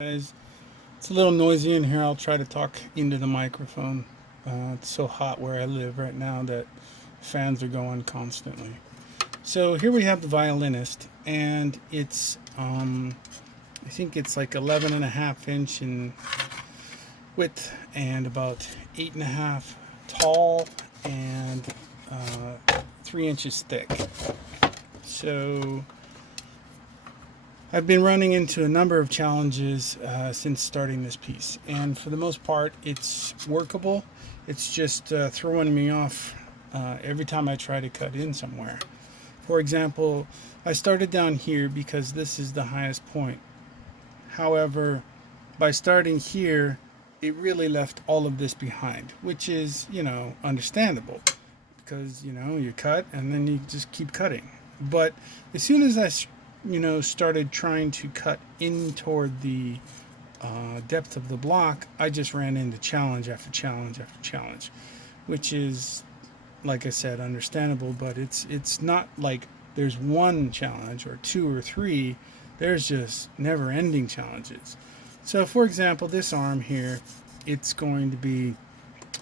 Guys, it's a little noisy in here. I'll try to talk into the microphone. It's so hot where I live right now that fans are going constantly. So here we have the Violinist, and I think it's like 11 and a half inch in width and about 8.5 tall and 3 inches thick. So I've been running into a number of challenges since starting this piece, and for the most part, it's workable. It's just throwing me off every time I try to cut in somewhere. For example, I started down here because this is the highest point. However, by starting here, it really left all of this behind, which is, understandable because, you cut and then you just keep cutting. But as soon as I started trying to cut in toward the depth of the block, I just ran into challenge after challenge after challenge, which is, like I said, understandable. But it's not like there's one challenge or two or three. There's just never-ending challenges. So, for example, this arm here, it's going to be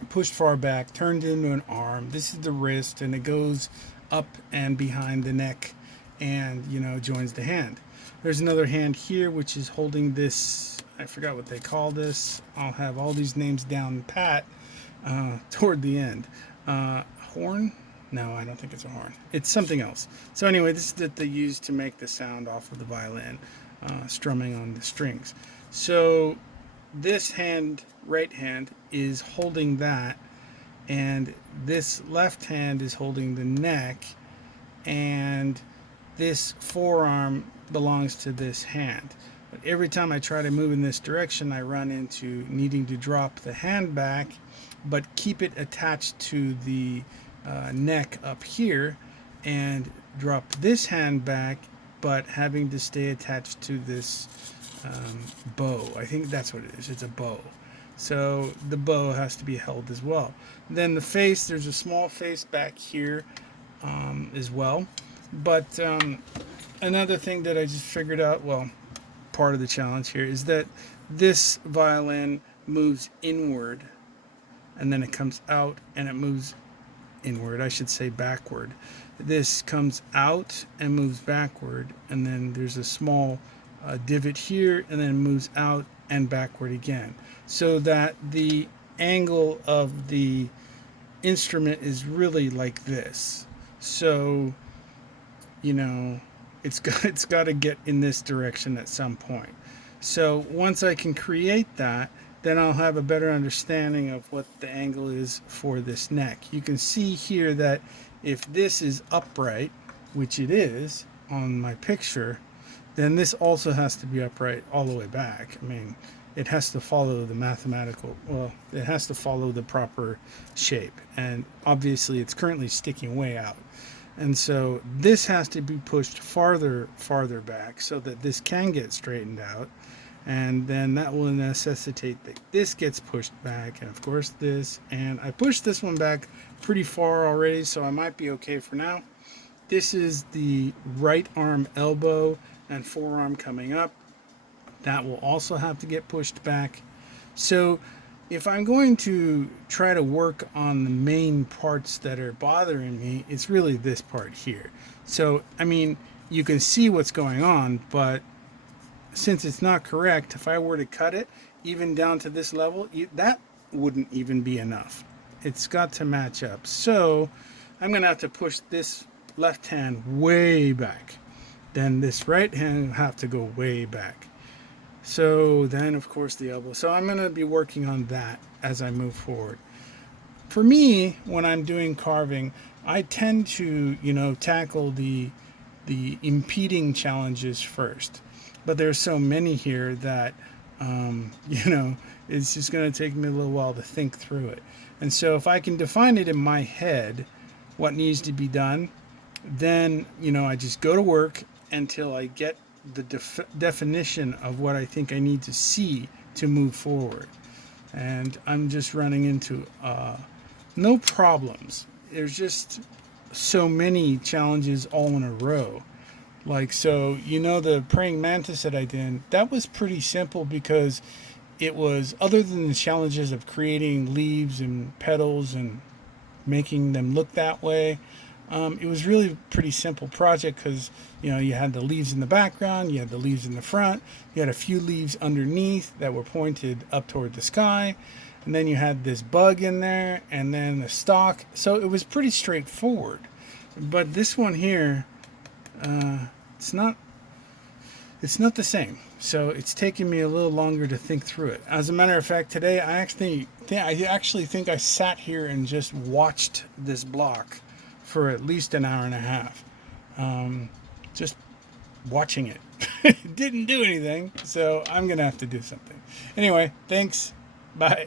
pushed far back, turned into an arm. This is the wrist, and it goes up and behind the neck and joins the hand. There's another hand here which is holding this. I forgot what they call this. I'll have all these names down pat toward the end. Horn? No, I don't think it's a horn. It's something else. So anyway, this is that they use to make the sound off of the violin, strumming on the strings. So this hand, right hand, is holding that, and this left hand is holding the neck, and this forearm belongs to this hand. But every time I try to move in this direction, I run into needing to drop the hand back, but keep it attached to the neck up here, and drop this hand back, but having to stay attached to this bow. I think that's what it is. It's a bow. So the bow has to be held as well. Then the face, there's a small face back here as well. But another thing that I just figured out, well, part of the challenge here, is that this violin moves inward, and then it comes out, and it moves inward. I should say backward. This comes out and moves backward, and then there's a small divot here, and then it moves out and backward again. So that the angle of the instrument is really like this. So it's got to get in this direction at some point. So once I can create that, then I'll have a better understanding of what the angle is for this neck. You can see here that if this is upright, which it is on my picture, then this also has to be upright all the way back. I mean, it has to follow the it has to follow the proper shape. And obviously it's currently sticking way out. And so this has to be pushed farther back so that this can get straightened out. And then that will necessitate that this gets pushed back, and of course this. And I pushed this one back pretty far already, so I might be okay for now. This is the right arm elbow and forearm coming up. That will also have to get pushed back. So if I'm going to try to work on the main parts that are bothering me, it's really this part here. So, I mean, you can see what's going on, but since it's not correct, if I were to cut it, even down to this level, that wouldn't even be enough. It's got to match up. So, I'm going to have to push this left hand way back. Then this right hand will have to go way back. So then, of course, the elbow. So I'm going to be working on that as I move forward. For me, when I'm doing carving, I tend to, tackle the impeding challenges first. But there's so many here that, it's just going to take me a little while to think through it. And so if I can define it in my head, what needs to be done, then, I just go to work until I get the definition of what I think I need to see to move forward. And I'm just running into no problems. There's just so many challenges all in a row Like, so, you know, the praying mantis that I did, that was pretty simple because it was, other than the challenges of creating leaves and petals and making them look that way, it was really a pretty simple project because, you know, you had the leaves in the background, you had the leaves in the front, you had a few leaves underneath that were pointed up toward the sky, and then you had this bug in there, and then the stalk. So it was pretty straightforward. But this one here, it's not the same. So it's taken me a little longer to think through it. As a matter of fact, today I actually think I sat here and just watched this block for at least an hour and a half, just watching it. It didn't do anything, so I'm gonna have to do something. Anyway, thanks. Bye.